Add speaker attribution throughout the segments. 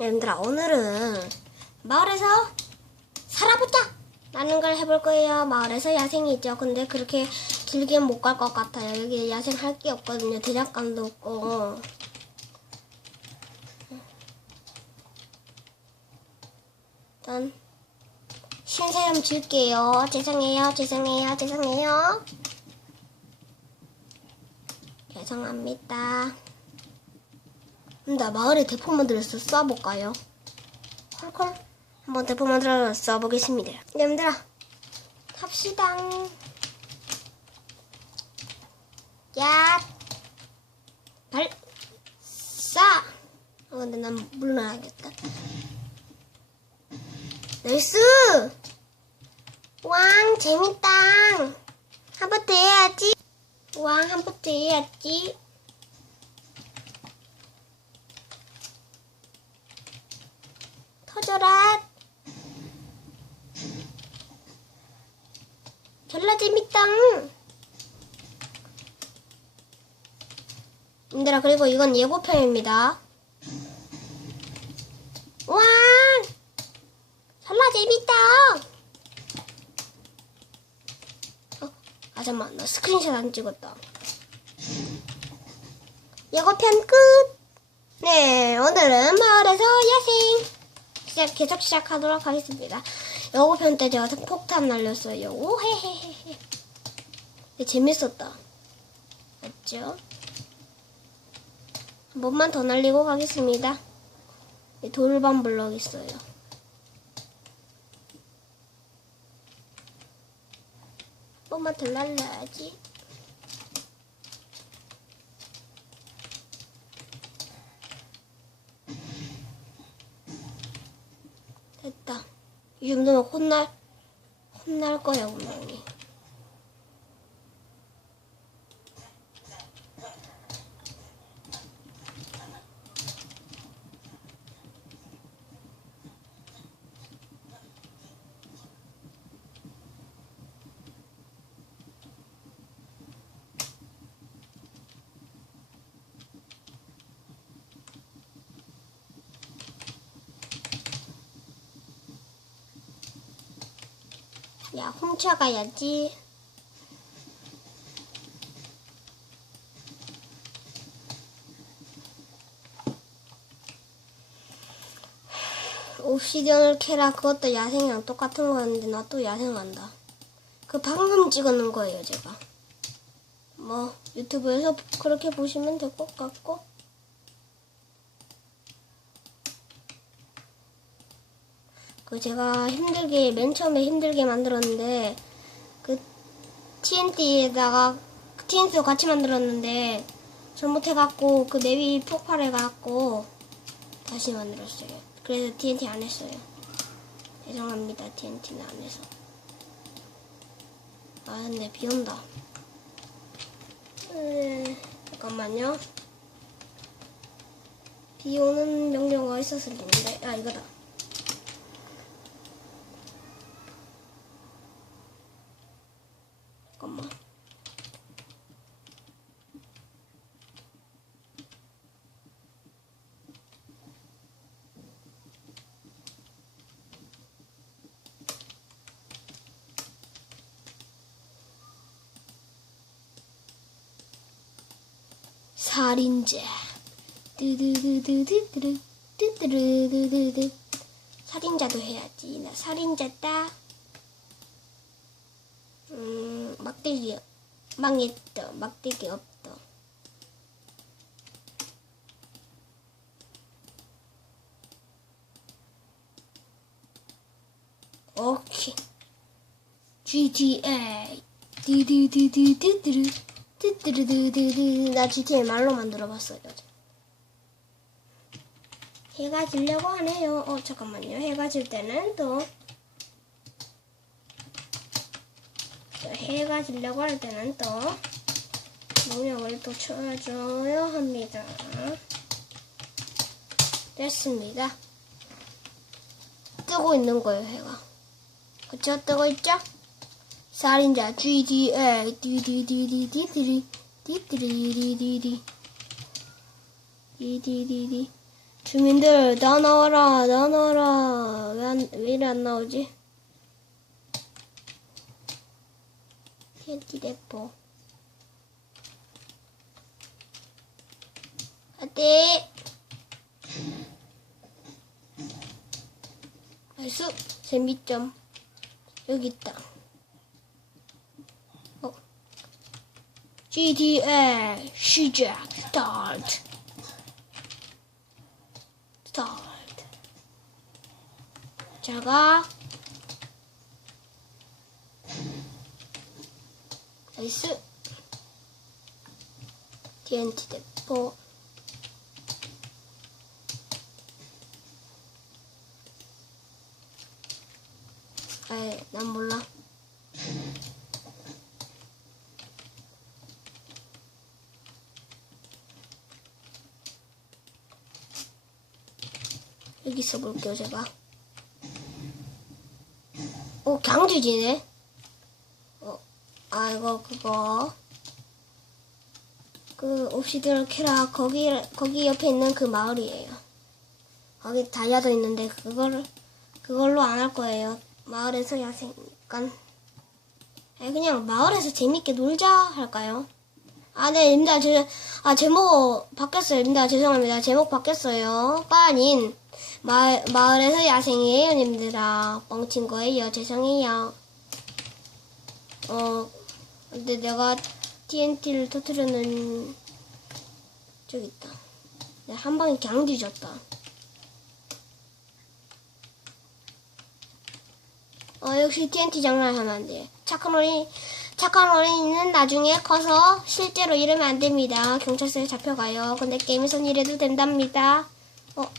Speaker 1: 얘들아 오늘은 마을에서 살아보자! 라는 걸 해볼 거예요. 마을에서 야생이 있죠. 근데 그렇게 길게 못 갈 것 같아요. 여기 야생 할 게 없거든요. 대장간도 없고. 일단 신세 좀 지을게요. 죄송해요. 죄송해요. 죄송해요. 죄송합니다 나 마을에 대포 만들어서 쏴볼까요? 콜콜. 한번 대포 만들어 쏴보겠습니다. 얘들아 합시다. 야 발 싸 어 근데 난 물러나야겠다. 나이스! 왕 재밌다. 한번더 해야지. 왕 한번더 해야지 터져라. 졸라 재밌다. 님들아 그리고 이건 예고편입니다. 와, 졸라 재밌다. 어, 아 잠만 나 스크린샷 안 찍었다. 예고편 끝. 네, 오늘은 마을에서 야생. 시작, 계속 시작하도록 하겠습니다. 여고 편 때 제가 폭탄 날렸어요. 오 헤헤헤. 근데 재밌었다. 맞죠? 한 번만 더 날리고 가겠습니다. 네, 돌반 블럭 있어요. 한 번만 더 날려야지. 됐다. 이 정도면 혼날, 혼날 거야, 분명 야, 훔쳐가야지. 옵시디언을 캐라 그것도 야생이랑 똑같은 거였는데 나 또 야생한다. 그 방금 찍어놓은 거예요 제가. 뭐 유튜브에서 그렇게 보시면 될 것 같고. 그 제가 힘들게 맨 처음에 힘들게 만들었는데 그 TNT에다가 TNT도 같이 만들었는데 잘못해갖고 그 맵이 폭발해갖고 다시 만들었어요. 그래서 TNT 안 했어요. 죄송합니다. TNT는 안 해서. 아 근데 비 온다. 음, 잠깐만요. 비 오는 명령어가 있었을 텐데 아 이거다. 잠깐만. 살인자. 뚜두두두두두두. 뚜뚜루두두두. 살인자도 해야지. 나 살인자다. 음, 막대기 망했다. 막대기 없다. 오케이. GTA. 두두두두두두두. 뚜뚜루두두두. 나 GTA 말로 만들어봤어요. 해가 지려고 하네요. 어, 잠깐만요. 해가 질 때는 또저 해가 지려고 할 때는 또 농약을 또 쳐줘야 합니다. 됐습니다. 뜨고 있는 거예요, 해가. 그쵸? 뜨고 있죠? 살인자 GTA 디디디디디디디 디디디디디디 디디디디 주민들 나 나와라 나 나와라 왜, 안, 왜 이래 안 나오지? TNT 대포 안돼 나이스 재미점 여기 있다 GTA 시작 스타트 스타트 자가 나이스. TNT 대포. 아이 난 몰라 여기 써볼게요 제가. 오 강주지네? 어, 아 이거 그거. 그 옵시드를 캐라 거기 거기 옆에 있는 그 마을이에요. 거기 다이아도 있는데 그거를 그걸로 안 할 거예요. 마을에서 야생이니까 그냥 마을에서 재밌게 놀자 할까요? 아, 네, 님들, 제, 아, 제목 바뀌었어요. 님들, 죄송합니다. 제목 바뀌었어요. 가 아닌, 마, 마을에서 야생이에요, 님들아. 뻥친 거예요. 죄송해요. 어, 근데 내가 TNT를 터트려는, 저기 있다. 내가 한 방에 그냥 뒤졌다. 어, 역시 TNT 장난하면 안 돼. 착한 어린, 착한 어린이는 나중에 커서 실제로 이러면 안 됩니다. 경찰서에 잡혀가요. 근데 게임에선 이래도 된답니다. 어.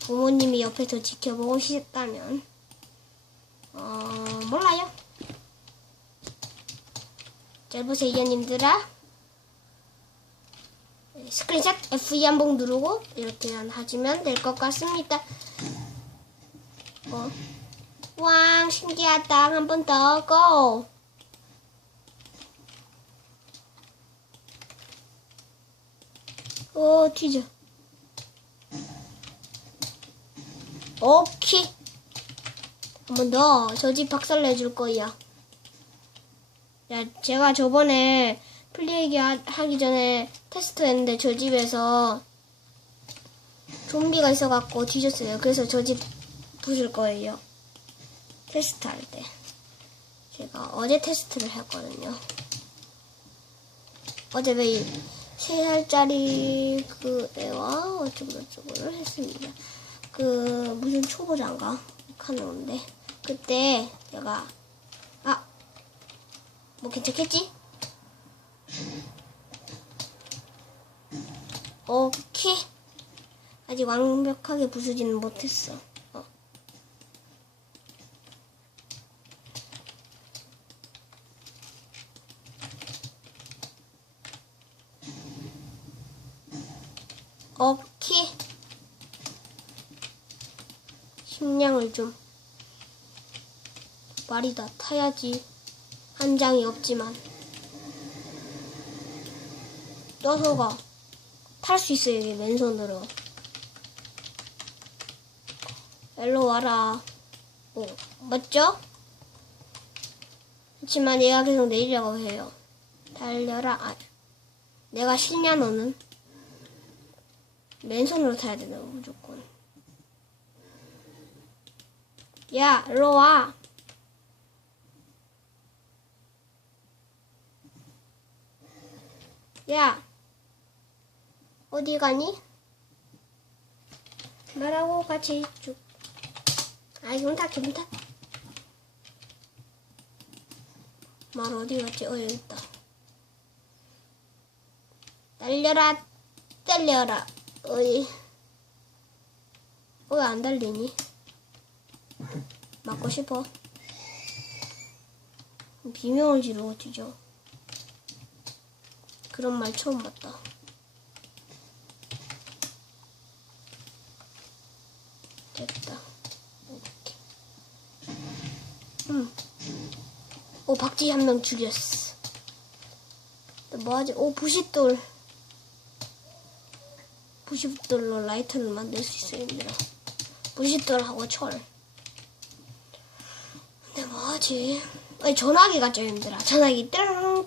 Speaker 1: 부모님이 옆에서 지켜보고 싶다면, 어, 몰라요. 잘 보세요, 님들아. 스크린샷 F2 한번 누르고 이렇게만 하시면 될 것 같습니다. 어. 왕 신기하다. 한 번 더 고. 오 튀죠. 오케이. 한 번 더. 저 집 박살 내줄 거야. 야, 제가 저번에 플레이기 하- 하기 전에 테스트 했는데 저 집에서 좀비가 있어갖고 뒤졌어요. 그래서 저 집 부술 거예요. 테스트 할 때. 제가 어제 테스트를 했거든요. 어제 매일 3살짜리 그 애와 어쩌고저쩌고를 했습니다. 그 무슨 초보자인가 하는 건데 그때 내가 아 뭐 괜찮겠지? 오케이. 아직 완벽하게 부수지는 못했어. 어. 오케이. 식량을 좀. 말이 다. 타야지. 한 장이 없지만. 떠서가. 탈 수 있어요, 이게 맨손으로. 일로 와라. 오, 맞죠? 그렇지만 얘가 계속 내리라고 해요. 달려라. 아, 내가 싫냐, 너는? 맨손으로 타야 되나, 무조건. 야, 일로 와. 야. 어디 가니? 말하고 같이 쭉. 아, 기분 탓, 기분 탓. 말 어디 갔지? 어, 여기 있다. 달려라, 달려라. 어이. 어, 왜안 달리니? 맞고 싶어. 비명을 지르고 뒤져. 그런 말 처음 봤다. 됐다. 이렇게. 음. 오, 박쥐 한 명 죽였어. 또 뭐하지? 오 부싯돌. 부싯돌로 라이터를 만들 수 있어요, 얘들아. 부싯돌하고 철. 근데 뭐하지? 아니 전화기가 좀 힘들어. 전화기 따랑.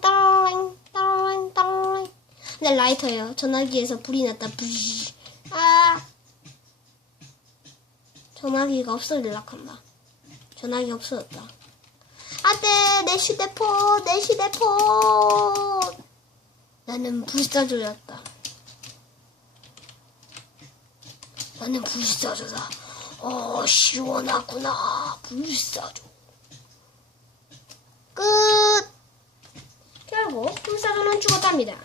Speaker 1: 근데 라이터예요. 전화기에서 불이 났다. 부시. 아. 전화기가 없어질라 한다. 전화기 없어졌다. 안돼 내 휴대폰 내 휴대폰. 나는 불사조였다. 나는 불사조다. 어 시원하구나 불사조. 끝. 결국 불사조는 죽었답니다.